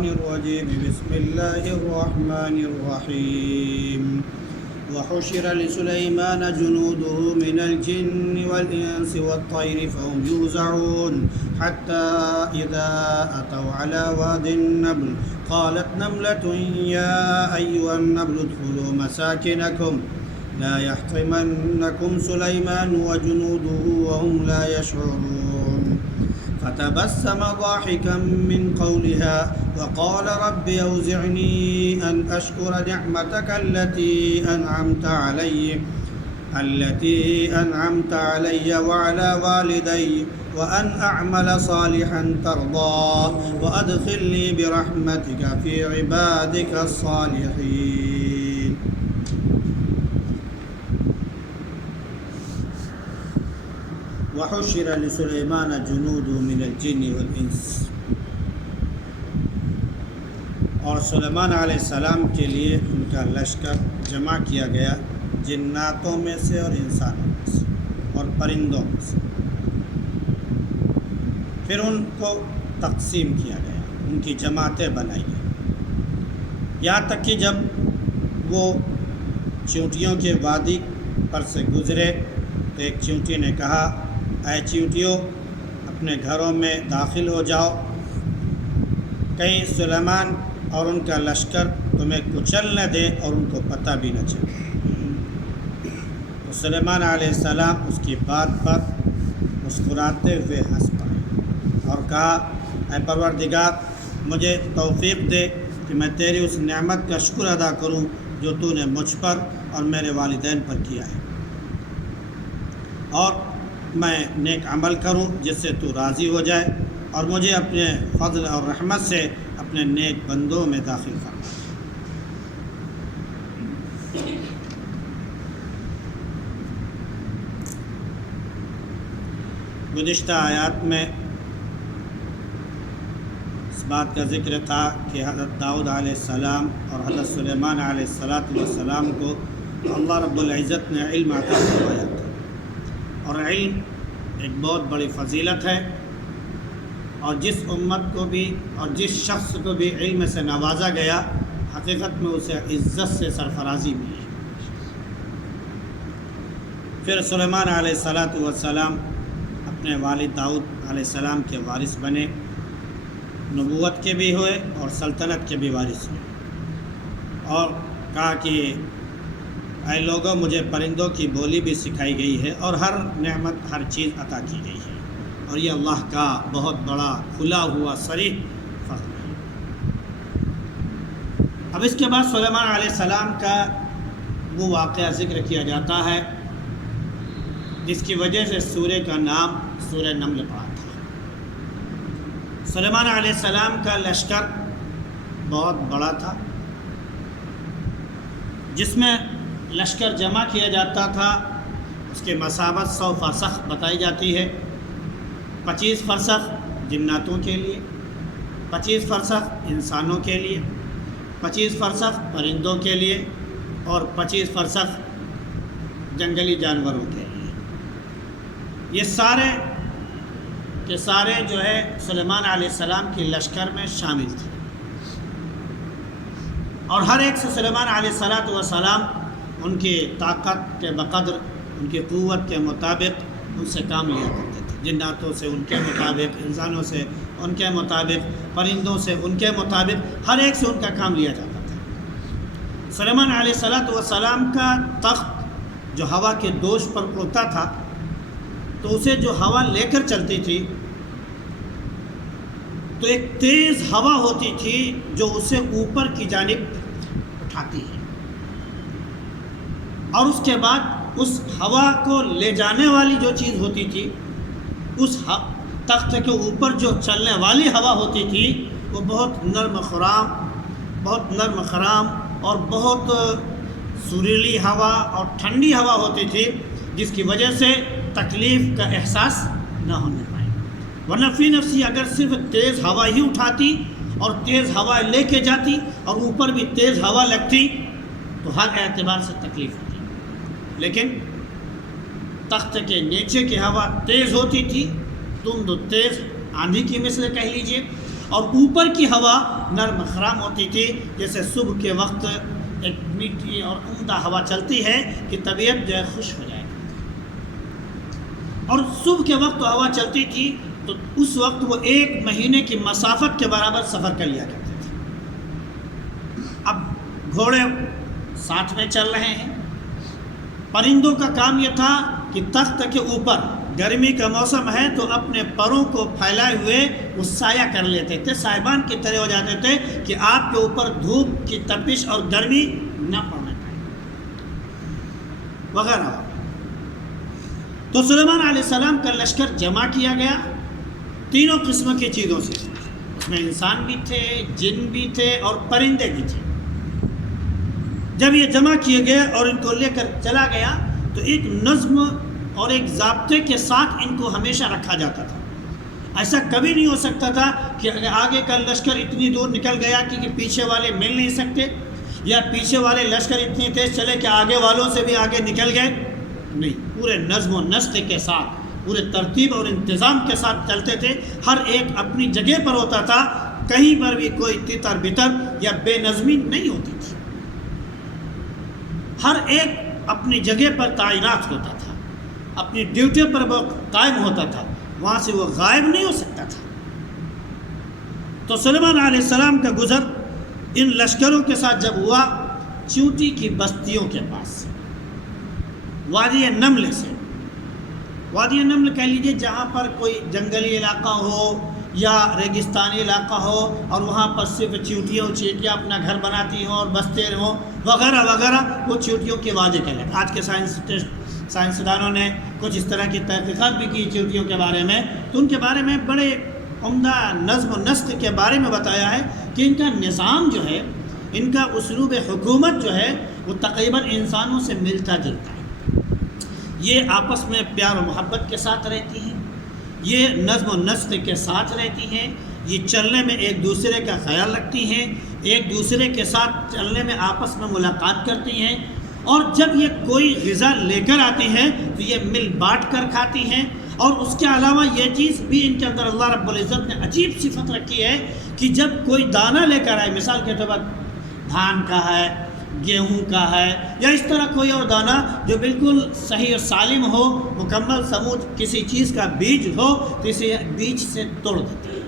الشيطان الرجيم بسم الله الرحمن الرحيم وحشر لسليمان جنوده من الجن والإنس والطير فهم يوزعون حتى إذا أتوا على واد النمل قالت نملة يا أيها النمل ادخلوا مساكنكم لا يحطمنكم سليمان وجنوده وهم لا يشعرون فتبسم ضاحكا من قولها وقال رب أوزعني أن أشكر نعمتك التي أنعمت علي وعلى والدي وأن أعمل صالحا ترضاه وأدخلني برحمتك في عبادك الصالحين. وحشر لسليمان جنوده من الجن والانس، اور سلیمان علیہ السلام کے لیے ان کا لشکر جمع کیا گیا جناتوں میں سے اور انسانوں میں سے اور پرندوں میں سے. پھر ان کو تقسیم کیا گیا، ان کی جماعتیں بنائی گئی، یہاں تک کہ جب وہ چیونٹیوں کے وادی پر سے گزرے تو ایک چیونٹی نے کہا اے چیونٹیوں اپنے گھروں میں داخل ہو جاؤ، کہیں سلیمان اور ان کا لشکر تمہیں کچل نہ دے اور ان کو پتہ بھی نہ چلے. تو سلیمان علیہ السلام اس کی بات پر مسکراتے ہوئے ہنس پڑے اور کہا اے پروردگار مجھے توفیق دے کہ میں تیری اس نعمت کا شکر ادا کروں جو تو نے مجھ پر اور میرے والدین پر کیا ہے، اور میں نیک عمل کروں جس سے تو راضی ہو جائے، اور مجھے اپنے فضل اور رحمت سے اپنے نیک بندوں میں داخل فرما. گزشتہ آیات میں اس بات کا ذکر تھا کہ حضرت داؤد علیہ السلام اور حضرت سلیمان علیہ السلام کو اللہ رب العزت نے علم عطا فرمایا تھا، اور علم ایک بہت بڑی فضیلت ہے، اور جس امت کو بھی اور جس شخص کو بھی علم سے نوازا گیا حقیقت میں اسے عزت سے سرفرازی ملی. پھر سلیمان علیہ السلام اپنے والد داؤد علیہ السلام کے وارث بنے، نبوت کے بھی ہوئے اور سلطنت کے بھی وارث ہوئے، اور کہا کہ اے لوگوں مجھے پرندوں کی بولی بھی سکھائی گئی ہے اور ہر نعمت ہر چیز عطا کی گئی ہے، اور یہ اللہ کا بہت بڑا کھلا ہوا صریح فضل ہے. اب اس کے بعد سلیمان علیہ السلام کا وہ واقعہ ذکر کیا جاتا ہے جس کی وجہ سے سورہ کا نام سورہ نمل پڑا تھا. سلیمان علیہ السلام کا لشکر بہت بڑا تھا، جس میں لشکر جمع کیا جاتا تھا اس کے مسافت 100 فرسخ بتائی جاتی ہے. 25 فرسخ جناتوں کے لیے، 25 فرسخ انسانوں کے لیے، 25 فرسخ پرندوں کے لیے، اور 25 فرسخ جنگلی جانوروں کے لیے. یہ سارے کے سارے جو ہے سلیمان علیہ السلام کی لشکر میں شامل تھے، اور ہر ایک سے سلیمان علیہ السلام ان کی طاقت کے بقدر، ان کی قوت کے مطابق ان سے کام لیا کرتے تھے. جناتوں سے ان کے مطابق، انسانوں سے ان کے مطابق، پرندوں سے ان کے مطابق، ہر ایک سے ان کا کام لیا جاتا تھا. سلیمان علیہ السلام کا تخت جو ہوا کے دوش پر اڑتا تھا تو اسے جو ہوا لے کر چلتی تھی تو ایک تیز ہوا ہوتی تھی جو اسے اوپر کی جانب اٹھاتی ہے، اور اس کے بعد اس ہوا کو لے جانے والی جو چیز ہوتی تھی، اس تخت کے اوپر جو چلنے والی ہوا ہوتی تھی وہ بہت نرم خرام اور بہت سریلی ہوا اور ٹھنڈی ہوا ہوتی تھی، جس کی وجہ سے تکلیف کا احساس نہ ہونے پائے. ورنہ فی نفسی اگر صرف تیز ہوا ہی اٹھاتی اور تیز ہوا لے کے جاتی اور اوپر بھی تیز ہوا لگتی تو ہر اعتبار سے تکلیف ہوتی. لیکن تخت کے نیچے کی ہوا تیز ہوتی تھی، تند و تیز آندھی کی مثل کہہ لیجئے، اور اوپر کی ہوا نرم خرام ہوتی تھی، جیسے صبح کے وقت ایک میٹھی اور عمدہ ہوا چلتی ہے کہ طبیعت جو ہے خوش ہو جائے گی۔ اور صبح کے وقت ہوا چلتی تھی تو اس وقت وہ 1 مہینے کی مسافت کے برابر سفر کر لیا کرتے تھے۔ اب گھوڑے ساتھ میں چل رہے ہیں، پرندوں کا کام یہ تھا کہ تخت کے اوپر گرمی کا موسم ہے تو اپنے پروں کو پھیلائے ہوئے وہ سایہ کر لیتے تھے، سائبان کی طرح ہو جاتے تھے کہ آپ کے اوپر دھوپ کی تپش اور گرمی نہ پڑنے پائے وغیرہ۔ تو سلیمان علیہ السلام کا لشکر جمع کیا گیا تینوں قسم کی چیزوں سے، اس میں انسان بھی تھے، جن بھی تھے اور پرندے بھی تھے۔ جب یہ جمع کیے گئے اور ان کو لے کر چلا گیا تو ایک نظم اور ایک ضابطے کے ساتھ ان کو ہمیشہ رکھا جاتا تھا۔ ایسا کبھی نہیں ہو سکتا تھا کہ آگے کا لشکر اتنی دور نکل گیا کہ پیچھے والے مل نہیں سکتے، یا پیچھے والے لشکر اتنی تیز چلے کہ آگے والوں سے بھی آگے نکل گئے، نہیں، پورے نظم و نسق کے ساتھ، پورے ترتیب اور انتظام کے ساتھ چلتے تھے۔ ہر ایک اپنی جگہ پر ہوتا تھا، کہیں پر بھی کوئی تتر بتر یا بے نظمی نہیں ہوتی تھی، ہر ایک اپنی جگہ پر تعینات ہوتا تھا، اپنی ڈیوٹی پر وہ قائم ہوتا تھا، وہاں سے وہ غائب نہیں ہو سکتا تھا۔ تو سلیمان علیہ السلام کا گزر ان لشکروں کے ساتھ جب ہوا چیونٹی کی بستیوں کے پاس، وادی نمل سے، وادی نمل کہہ لیجیے جہاں پر کوئی جنگلی علاقہ ہو یا ریگستانی علاقہ ہو اور وہاں پر صرف چیونٹیاں اپنا گھر بناتی ہوں اور بستے ہوں وغیرہ وغیرہ، وہ چیونٹیوں کے وادی کہلاتے۔ آج کے سائنسدانوں نے کچھ اس طرح کی تحقیقات بھی کی چیونٹیوں کے بارے میں، تو ان کے بارے میں بڑے عمدہ نظم و نسق کے بارے میں بتایا ہے کہ ان کا نظام جو ہے، ان کا اسلوب حکومت جو ہے وہ تقریباً انسانوں سے ملتا جلتا ہے۔ یہ آپس میں پیار و محبت کے ساتھ رہتی ہیں، یہ نظم و نسق کے ساتھ رہتی ہیں، یہ چلنے میں ایک دوسرے کا خیال رکھتی ہیں، ایک دوسرے کے ساتھ چلنے میں آپس میں ملاقات کرتی ہیں، اور جب یہ کوئی غذا لے کر آتی ہیں تو یہ مل بانٹ کر کھاتی ہیں۔ اور اس کے علاوہ یہ چیز بھی ان کے اندر اللہ رب العزت نے عجیب صفت رکھی ہے کہ جب کوئی دانہ لے کر آئے، مثال کے طور پر دھان کا ہے، گیہوں کا ہے، یا اس طرح کوئی اور دانہ جو بالکل صحیح اور سالم ہو، مکمل سموچ کسی چیز کا بیج ہو، تو اسے بیج سے توڑ دیتے ہیں،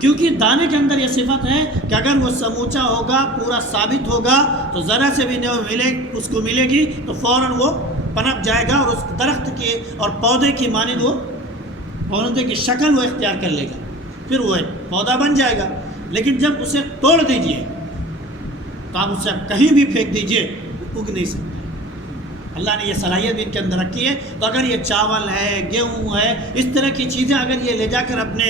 کیونکہ دانے کے اندر یہ صفت ہے کہ اگر وہ سموچا ہوگا، پورا ثابت ہوگا، تو ذرا سے بھی نہیں اس کو ملے گی تو فوراً وہ پنپ جائے گا اور اس درخت کے اور پودے کی مانند وہ پودے کی شکل وہ اختیار کر لے گا، پھر وہ ایک پودا بن جائے گا۔ لیکن جب اسے توڑ دیجئے تو آپ اسے کہیں بھی پھینک دیجئے، وہ اگ نہیں سکتا۔ اللہ نے یہ صلاحیت بھی ان کے اندر رکھی ہے۔ تو اگر یہ چاول ہے، گیہوں ہے، اس طرح کی چیزیں اگر یہ لے جا کر اپنے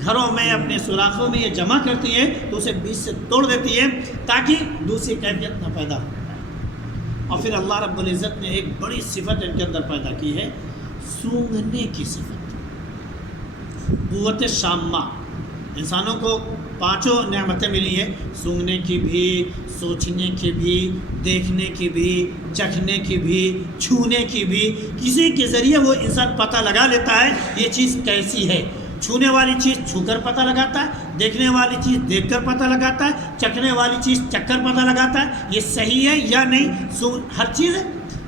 گھروں میں، اپنے سوراخوں میں یہ جمع کرتی ہیں تو اسے بیج سے توڑ دیتی ہے تاکہ دوسری کیفیت نہ پیدا ہو۔ اور پھر اللہ رب العزت نے ایک بڑی صفت ان کے اندر پیدا کی ہے، سونگھنے کی صفت، قوت شامہ۔ انسانوں کو 5 نعمتیں ملی ہیں، سونگھنے کی بھی، سوچنے کی بھی، دیکھنے کی بھی، چکھنے کی بھی، چھونے کی بھی۔ کسی کے ذریعے وہ انسان پتہ لگا لیتا ہے یہ چیز کیسی ہے۔ چھونے والی چیز چھو کر پتہ لگاتا ہے، دیکھنے والی چیز دیکھ کر پتہ لگاتا ہے، چکھنے والی چیز چکھ کر پتہ لگاتا ہے یہ صحیح ہے یا نہیں، ہر چیز ہے۔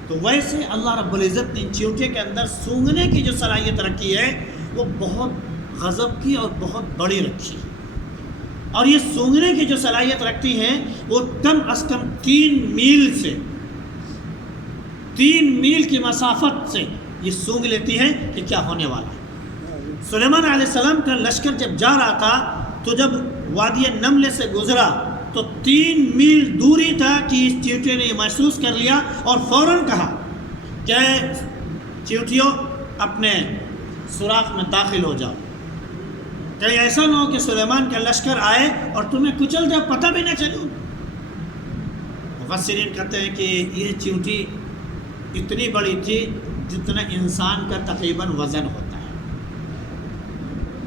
تو ویسے اللہ رب العزت نے چیونٹے کے اندر سونگھنے کی جو صلاحیت رکھی ہے وہ بہت غضب کی اور بہت بڑی رکھی ہے، اور یہ سونگھنے کی جو صلاحیت رکھتی ہیں وہ کم از کم 3 میل سے 3 میل کی مسافت سے یہ سونگھ لیتی ہے کہ کیا ہونے والا ہے۔ سلیمان علیہ السلام کا لشکر جب جا رہا تھا تو جب وادی نمل سے گزرا تو 3 میل دوری تھا کہ اس چیونٹے نے محسوس کر لیا اور فوراً کہا کہ چیونٹیوں اپنے سوراخ میں داخل ہو جاؤ، کہیں ایسا نہ ہو کہ سلیمان کا لشکر آئے اور تمہیں کچل دے، پتہ بھی نہ چلے۔ مفسرین کہتے ہیں کہ یہ چیونٹی اتنی بڑی تھی جتنا انسان کا تقریباً وزن ہوتا ہے۔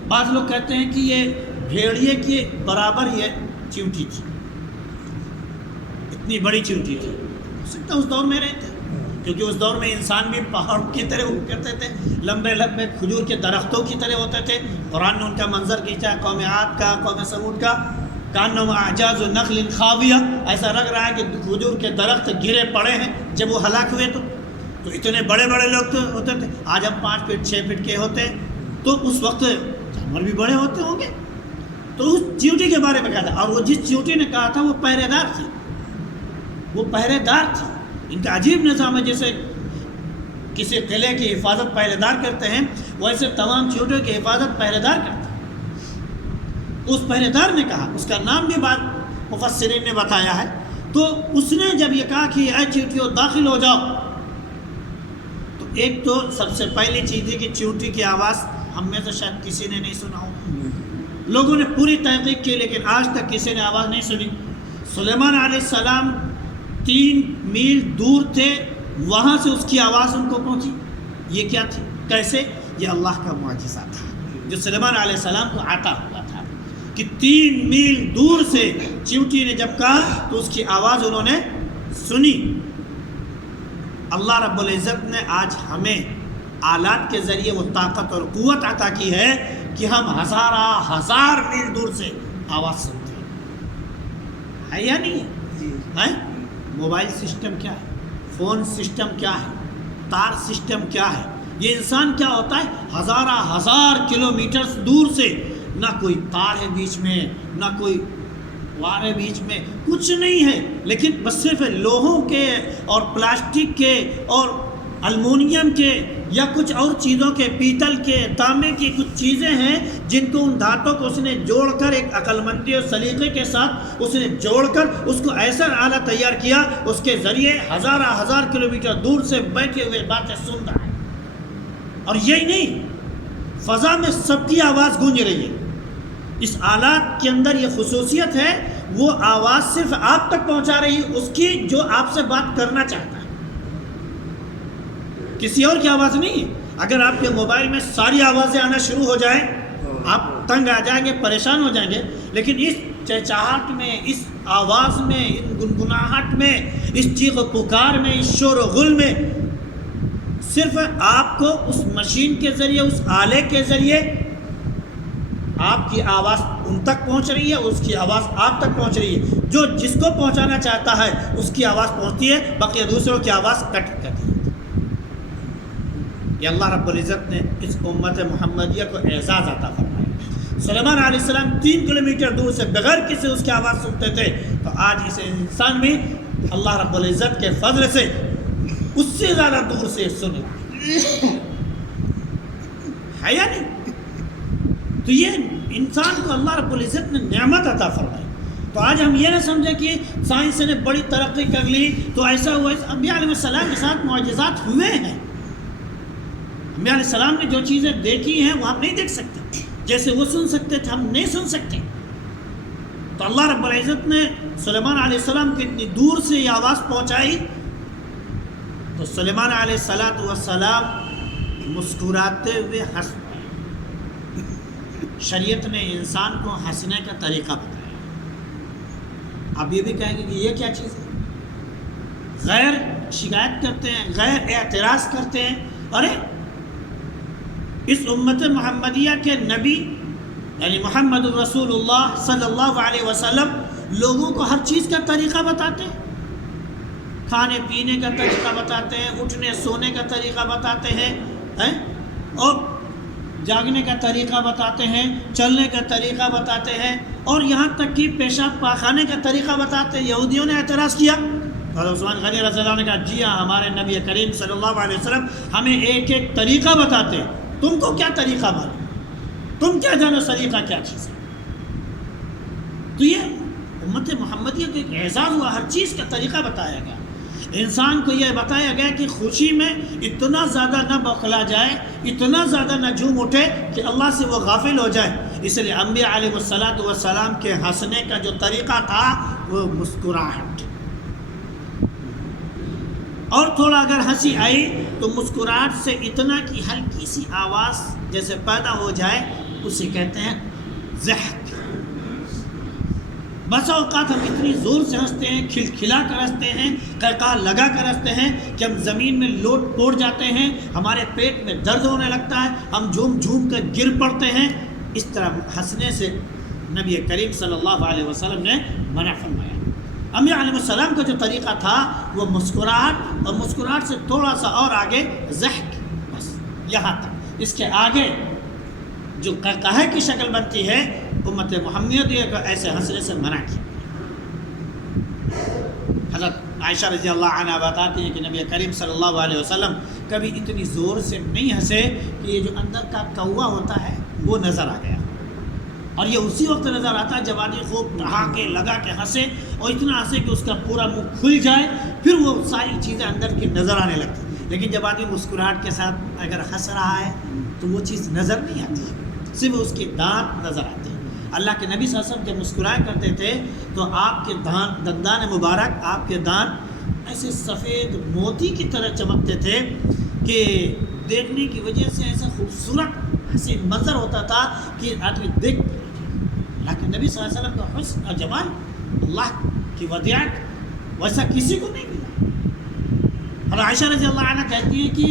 بعض لوگ کہتے ہیں کہ یہ بھیڑیے کے برابر یہ چیونٹی تھی، اتنی بڑی چیونٹی تھی۔ ہو سکتا ہے اس دور میں رہتے کہ کیونکہ اس دور میں انسان بھی پہاڑوں کی طرح ہوا کرتے تھے، لمبے لمبے کھجور کے درختوں کی طرح ہوتے تھے. قرآن نے ان کا منظر کھینچا، قوم عاد کا، قوم سمود کا. کانہم اعجاز نخل خاویہ، ایسا لگ رہا ہے کہ کھجور کے درخت گرے پڑے ہیں جب وہ ہلاک ہوئے. تو اتنے بڑے بڑے لوگ تو ہوتے تھے. آج ہم 5 فٹ 6 فٹ کے ہوتے ہیں، تو اس وقت جانور بھی بڑے ہوتے ہوں گے. تو اس چیونٹی کے بارے میں کہا تھا، اور وہ جس چیونٹی نے کہا تھا وہ پہرے دار تھی، وہ پہرے دار تھی. ان کا عجیب نظام ہے، جیسے کسی قلعے کی حفاظت پہرے دار کرتے ہیں، ویسے تمام چیونٹیوں کی حفاظت پہرے دار کرتے ہیں. اس پہرے دار نے کہا، اس کا نام بھی بعض مفسرین نے بتایا ہے. تو اس نے جب یہ کہا کہ اے چیونٹیوں داخل ہو جاؤ، تو ایک تو سب سے پہلی چیز ہے کہ چیونٹی کی آواز ہم میں سے شاید کسی نے نہیں سنا ہو. لوگوں نے پوری تحقیق کی لیکن آج تک کسی نے آواز نہیں سنی. سلیمان علیہ السلام 3 میل دور تھے، وہاں سے اس کی آواز ان کو پہنچی. یہ کیا تھی؟ کیسے؟ یہ اللہ کا معجزہ تھا جو سلیمان علیہ السلام کو عطا ہوا تھا کہ 3 میل دور سے چیونٹی نے جب کہا تو اس کی آواز انہوں نے سنی. اللہ رب العزت نے آج ہمیں آلات کے ذریعے وہ طاقت اور قوت عطا کی ہے کہ ہم ہزار میل دور سے آواز سنتے ہیں. یا نہیں ہے؟ موبائل سسٹم کیا ہے؟ فون سسٹم کیا ہے؟ تار سسٹم کیا ہے؟ یہ انسان کیا ہوتا ہے؟ ہزار کلومیٹر دور سے، نہ کوئی تار ہے بیچ میں، نہ کوئی وار ہے بیچ میں، کچھ نہیں ہے، لیکن بس صرف لوہوں کے اور پلاسٹک کے اور المونیم کے یا کچھ اور چیزوں کے، پیتل کے، تانبے کی کچھ چیزیں ہیں جن کو ان دھاتوں کو اس نے جوڑ کر ایک عقل مندی اور سلیقے کے ساتھ اس نے جوڑ کر اس کو ایسا آلہ تیار کیا، اس کے ذریعے ہزار کلومیٹر دور سے بیٹھے ہوئے باتیں سن رہا ہے. اور یہی نہیں، فضا میں سب کی آواز گونج رہی ہے. اس آلات کے اندر یہ خصوصیت ہے، وہ آواز صرف آپ تک پہنچا رہی ہے اس کی جو آپ سے بات کرنا چاہتا ہے، کسی اور کی آواز نہیں ہے. اگر آپ کے موبائل میں ساری آوازیں آنا شروع ہو جائیں آپ تنگ آ جائیں گے، پریشان ہو جائیں گے. لیکن اس چہچہاہٹ میں، اس آواز میں، اس گنگناہٹ میں، اس چیخ و پکار میں، اس شور و غل میں صرف آپ کو اس مشین کے ذریعے، اس آلے کے ذریعے آپ کی آواز ان تک پہنچ رہی ہے، اس کی آواز آپ تک پہنچ رہی ہے. جو جس کو پہنچانا چاہتا ہے اس کی آواز پہنچتی ہے، باقی دوسروں کی آواز کٹ کرتی ہے. یہ اللہ رب العزت نے اس امت محمدیہ کو اعزاز عطا فرمایا. سلیمان علیہ السلام 3 کلومیٹر دور سے بغیر کسی اس کی آواز سنتے تھے، تو آج اس انسان بھی اللہ رب العزت کے فضل سے اس سے زیادہ دور سے سن رہا ہے یا نہیں؟ تو یہ انسان کو اللہ رب العزت نے نعمت عطا فرمائی. تو آج ہم یہ نہ سمجھیں کہ سائنس نے بڑی ترقی کر لی تو ایسا ہوا. انبیاء علیہ السلام کے ساتھ معجزات ہوئے ہیں. انبیاء علیہ السلام نے جو چیزیں دیکھی ہیں وہ ہم نہیں دیکھ سکتے، جیسے وہ سن سکتے تھے ہم نہیں سن سکتے. تو اللہ رب العزت نے سلیمان علیہ السلام کو اتنی دور سے یہ آواز پہنچائی تو سلیمان علیہ السلام مسکراتے ہوئے ہنس پڑے. شریعت نے انسان کو ہنسنے کا طریقہ بتایا. اب یہ بھی کہیں گے کہ یہ کیا چیز ہے؟ غیر شکایت کرتے ہیں، غیر اعتراض کرتے ہیں. ارے اس امت محمدیہ کے نبی یعنی محمد رسول اللہ صلی اللہ علیہ وسلم لوگوں کو ہر چیز کا طریقہ بتاتے ہیں. کھانے پینے کا طریقہ بتاتے ہیں، اٹھنے سونے کا طریقہ بتاتے ہیں، اور جاگنے کا طریقہ بتاتے ہیں، چلنے کا طریقہ بتاتے ہیں، اور یہاں تک کہ پیشاب پاخانے کا طریقہ بتاتے ہیں. یہودیوں نے اعتراض کیا. حضرت عثمان غنی رضی اللہ عنہ نے کہا جی ہاں، ہمارے نبی کریم صلی اللہ علیہ وسلم ہمیں ایک ایک طریقہ بتاتے ہیں، تم کو کیا طریقہ معلوم؟ تم کیا جانو سلیقہ کیا چیز ہے؟ تو یہ امت محمدیہ کو ایک اعزاز ہوا، ہر چیز کا طریقہ بتایا گیا. انسان کو یہ بتایا گیا کہ خوشی میں اتنا زیادہ نہ بوکھلا جائے، اتنا زیادہ نہ جھوم اٹھے کہ اللہ سے وہ غافل ہو جائے. اس لیے انبیاء علیہ السلام کے ہنسنے کا جو طریقہ تھا وہ مسکراہٹ. اور تھوڑا اگر ہنسی آئی تو مسکراہٹ سے اتنا کہ ہلکی سی آواز جیسے پیدا ہو جائے، اسے کہتے ہیں ضحک. بس اوقات ہم اتنی زور سے ہنستے ہیں، کھلکھلا کر ہنستے ہیں، قہقہ لگا کر ہنستے ہیں کہ ہم زمین میں لوٹ پوٹ جاتے ہیں، ہمارے پیٹ میں درد ہونے لگتا ہے، ہم جھوم جھوم کر گر پڑتے ہیں۔ اس طرح ہنسنے سے نبی کریم صلی اللہ علیہ وسلم نے منع فرمایا۔ انبیاء علیہ السلام کا جو طریقہ تھا وہ مسکراہٹ، اور مسکراہٹ سے تھوڑا سا اور آگے ضحک، بس یہاں تک۔ اس کے آگے جو قہقہے کی شکل بنتی ہے، امت محمدیہ کو ایسے ہنسنے سے منع کیا۔ حضرت عائشہ رضی اللہ عنہ بتاتی ہیں کہ نبی کریم صلی اللہ علیہ وسلم کبھی اتنی زور سے نہیں ہنسے کہ یہ جو اندر کا کوا ہوتا ہے وہ نظر آ گیا، اور یہ اسی وقت نظر آتا ہے جب آدمی خوب ٹھہاکے لگا کے ہنسے، اور اتنا ہنسے کہ اس کا پورا منہ کھل جائے، پھر وہ ساری چیزیں اندر کی نظر آنے لگتی۔ لیکن جب آدمی مسکراہٹ کے ساتھ اگر ہنس رہا ہے تو وہ چیز نظر نہیں آتی، صرف اس کے دانت نظر آتے ہیں۔ اللہ کے نبی صلی اللہ علیہ وسلم جب مسکرایا کرتے تھے تو آپ کے دندان مبارک، آپ کے دانت ایسے سفید موتی کی طرح چمکتے تھے کہ دیکھنے کی وجہ سے ایسا خوبصورت حسین منظر ہوتا تھا کہ آدمی دیکھ۔ اللہ کے نبی صلی اللہ علیہ وسلم کا حسن اور جمال، اللہ کی ودیعت ویسا کسی کو نہیں ملا۔ اور عائشہ رضی اللہ عنہ کہتی ہے کہ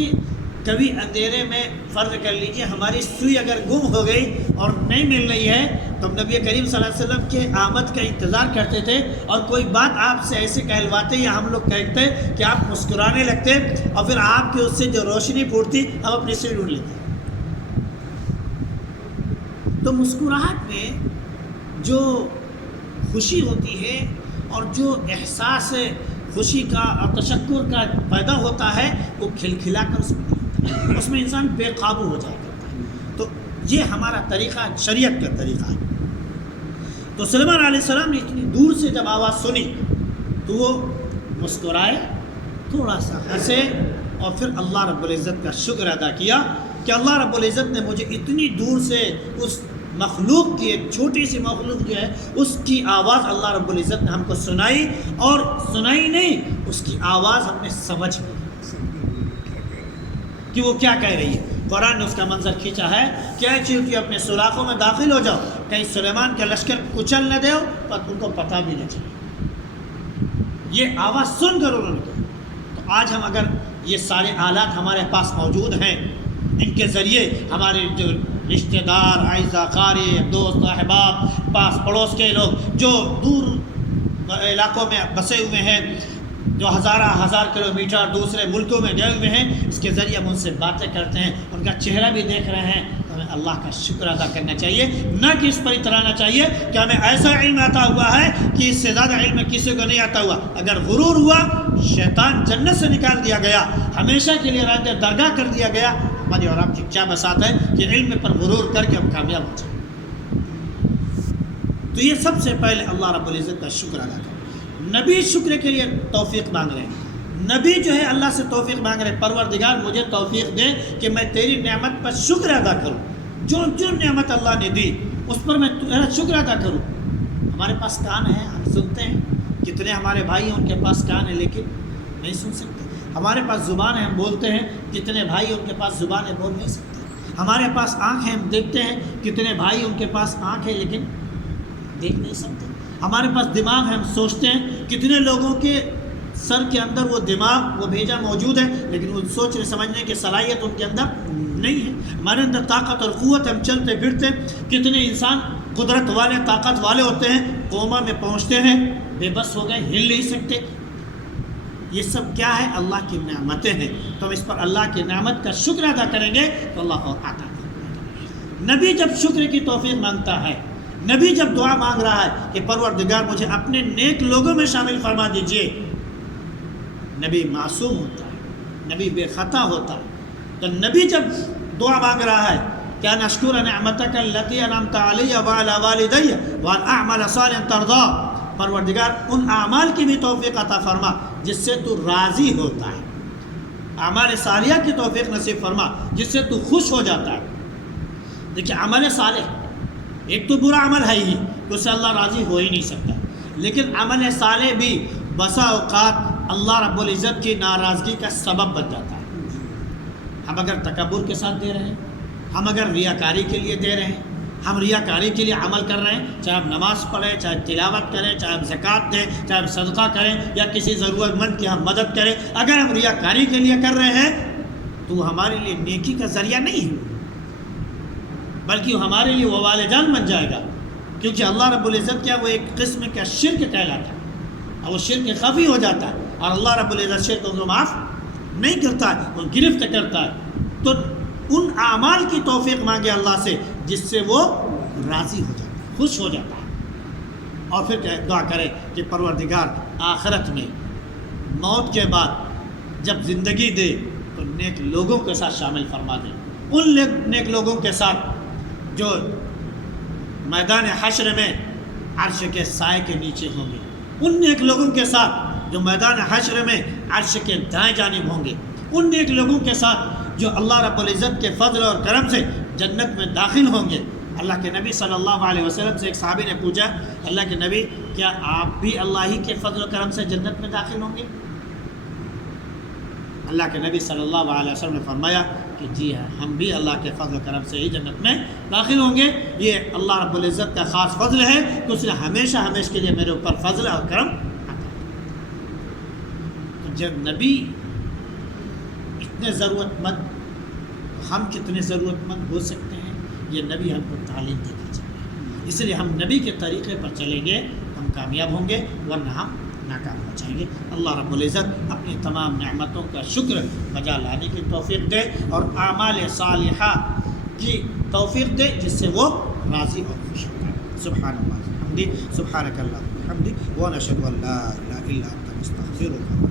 کبھی اندھیرے میں فرض کر لیجئے ہماری سوئی اگر گم ہو گئی اور نہیں مل رہی ہے تو ہم نبی کریم صلی اللہ علیہ وسلم کے آمد کا انتظار کرتے تھے، اور کوئی بات آپ سے ایسے کہلواتے یا ہم لوگ کہتے کہ آپ مسکرانے لگتے، اور پھر آپ کے اس سے جو روشنی پھوٹتی ہم اپنی سوئی ڈھونڈ لیتے۔ تو مسکراہٹ میں جو خوشی ہوتی ہے اور جو احساس خوشی کا اور تشکر کا پیدا ہوتا ہے وہ کھلکھلا کر اس میں نہیں ہوتا، اس میں انسان بے قابو ہو جایا کرتا ہے۔ تو یہ ہمارا طریقہ، شریعت کا طریقہ ہے۔ تو سلیمان علیہ السلام نے اتنی دور سے جب آواز سنی تو وہ مسکرائے، تھوڑا سا ہنسے، اور پھر اللہ رب العزت کا شکر ادا کیا کہ اللہ رب العزت نے مجھے اتنی دور سے اس مخلوق کی، ایک چھوٹی سی مخلوق جو ہے اس کی آواز اللہ رب العزت نے ہم کو سنائی، اور سنائی نہیں، اس کی آواز ہم نے سمجھ لی کہ وہ کیا کہہ رہی ہے۔ قرآن نے اس کا منظر کھینچا ہے کہ اے چیونٹی اپنے سوراخوں میں داخل ہو جاؤ، کہیں سلیمان کے لشکر کچل نہ دو پر ان کو پتہ بھی نہ چلے۔ یہ آواز سن کر انہوں نے کہا۔ تو آج ہم اگر یہ سارے آلات ہمارے پاس موجود ہیں، ان کے ذریعے ہمارے جو رشتہ دار، اعزا قارب، دوست احباب، پاس پڑوس کے لوگ جو دور علاقوں میں بسے ہوئے ہیں، جو ہزار کلومیٹر دوسرے ملکوں میں گئے ہوئے ہیں، اس کے ذریعے ہم ان سے باتیں کرتے ہیں، ان کا چہرہ بھی دیکھ رہے ہیں، تو ہمیں اللہ کا شکر ادا کرنا چاہیے، نہ کہ اس پر اترانا چاہیے کہ ہمیں ایسا علم عطا ہوا ہے کہ اس سے زیادہ علم کسی کو نہیں عطا ہوا۔ اگر غرور ہوا، شیطان جنت سے نکال دیا گیا، ہمیشہ کے لیے راندہ درگاہ کر دیا گیا۔ ہماری اور آپ کی کیا بساط ہے کہ علم پر غرور کر کے ہم کامیاب ہو جائیں۔ تو یہ سب سے پہلے اللہ رب العزت کا شکر ادا کریں۔ نبی شکر کے لیے توفیق مانگ رہے ہیں، نبی جو ہے اللہ سے توفیق مانگ رہے ہیں، پروردگار مجھے توفیق دے کہ میں تیری نعمت پر شکر ادا کروں، جو نعمت اللہ نے دی اس پر میں تیرا شکر ادا کروں۔ ہمارے پاس کان ہے، ہم سنتے ہیں، کتنے ہمارے بھائی ہیں ان کے پاس کان ہے لیکن نہیں سن سکتے۔ ہمارے پاس زبان ہے، ہم بولتے ہیں، کتنے بھائی ان کے پاس زبان ہے، بول نہیں سکتے۔ ہمارے پاس آنکھ ہے، ہم دیکھتے ہیں، کتنے بھائی ان کے پاس آنکھ ہے لیکن دیکھ نہیں سکتے۔ ہمارے پاس دماغ ہے، ہم سوچتے ہیں، کتنے لوگوں کے سر کے اندر وہ دماغ، وہ بھیجا موجود ہے لیکن وہ سوچنے سمجھنے کی صلاحیت ان کے اندر نہیں ہے۔ ہمارے اندر طاقت اور قوت، ہم چلتے پھرتے، کتنے انسان قدرت والے، طاقت والے ہوتے ہیں، کوما میں پہنچتے ہیں، بے بس ہو گئے، ہل نہیں سکتے۔ یہ سب کیا ہے؟ اللہ کی نعمتیں ہیں۔ تو ہم اس پر اللہ کی نعمت کا شکر ادا کریں گے تو اللہ اور عطا کرے گا۔ نبی جب شکر کی توفیق مانگتا ہے، نبی جب دعا مانگ رہا ہے کہ پروردگار مجھے اپنے نیک لوگوں میں شامل فرما دیجئے، نبی معصوم ہوتا ہے، نبی بے خطا ہوتا ہے۔ تو نبی جب دعا مانگ رہا ہے کیا نشکر نعمتک التی انعمت علی وعلی والدی وان اعمل صالحا ترضا، پروردگار ان اعمال کی بھی توفیق عطا فرما جس سے تو راضی ہوتا ہے، اعمال صالحہ کی توفیق نصیب فرما جس سے تو خوش ہو جاتا ہے۔ دیکھیے عمل صالح ایک تو برا عمل ہے ہی، تو اس سے اللہ راضی ہو ہی نہیں سکتا، لیکن عمل صالح بھی بسا اوقات اللہ رب العزت کی ناراضگی کا سبب بن جاتا ہے۔ ہم اگر تکبر کے ساتھ دے رہے ہیں، ہم اگر ریاکاری کے لیے دے رہے ہیں، ہم ریاکاری کے لیے عمل کر رہے ہیں، چاہے ہم نماز پڑھیں، چاہے تلاوت کریں، چاہے ہم زکوٰۃ دیں، چاہے ہم صدقہ کریں یا کسی ضرورت مند کی ہم مدد کریں، اگر ہم ریاکاری کے لیے کر رہے ہیں تو وہ ہمارے لیے نیکی کا ذریعہ نہیں ہے، بلکہ وہ ہمارے لیے وبال جان بن جائے گا، کیونکہ اللہ رب العزت کیا وہ ایک قسم کا شرک کہلاتا ہے اور وہ شرک خفی ہو جاتا ہے، اور اللہ رب العزت شرک کو معاف نہیں کرتا ہے، وہ گرفت کرتا ہے۔ تو ان اعمال کی توفیق مانگے اللہ سے جس سے وہ راضی ہو جاتا ہے، خوش ہو جاتا ہے، اور پھر دعا کرے کہ پروردگار آخرت میں موت کے بعد جب زندگی دے تو نیک لوگوں کے ساتھ شامل فرما دے، ان نیک لوگوں کے ساتھ جو میدان حشر میں عرش کے سائے کے نیچے ہوں گے، ان نیک لوگوں کے ساتھ جو میدان حشر میں عرش کے دائیں جانب ہوں گے، ان نیک لوگوں کے ساتھ جو اللہ رب العزت کے فضل اور کرم سے جنت میں داخل ہوں گے۔ اللہ کے نبی صلی اللہ علیہ وسلم سے ایک صحابی نے پوچھا، اللہ کے نبی کیا آپ بھی اللہ ہی کے فضل و کرم سے جنت میں داخل ہوں گے؟ اللہ کے نبی صلی اللہ علیہ وسلم نے فرمایا کہ جی ہاں، ہم بھی اللہ کے فضل و کرم سے ہی جنت میں داخل ہوں گے، یہ اللہ رب العزت کا خاص فضل ہے تو اس نے ہمیشہ ہمیشہ کے لیے میرے اوپر فضل اور کرم عطا کیا۔ تو جب نبی اتنے ضرورت مند، ہم کتنے ضرورت مند ہو سکتے ہیں، یہ نبی ہم کو تعلیم دے کے چلے، اس لیے ہم نبی کے طریقے پر چلیں گے ہم کامیاب ہوں گے، ورنہ ہم ناکام ہو جائیں گے۔ اللہ رب العزت اپنی تمام نعمتوں کا شکر بجا لانے کی توفیق دے اور اعمال صالحہ کی توفیق دے جس سے وہ راضی اور خوش ہو جائے۔ سبحان اللہ، سبحانک اللہم وبحمدک ونشہد ان لا الہ الا انت نستغفرک۔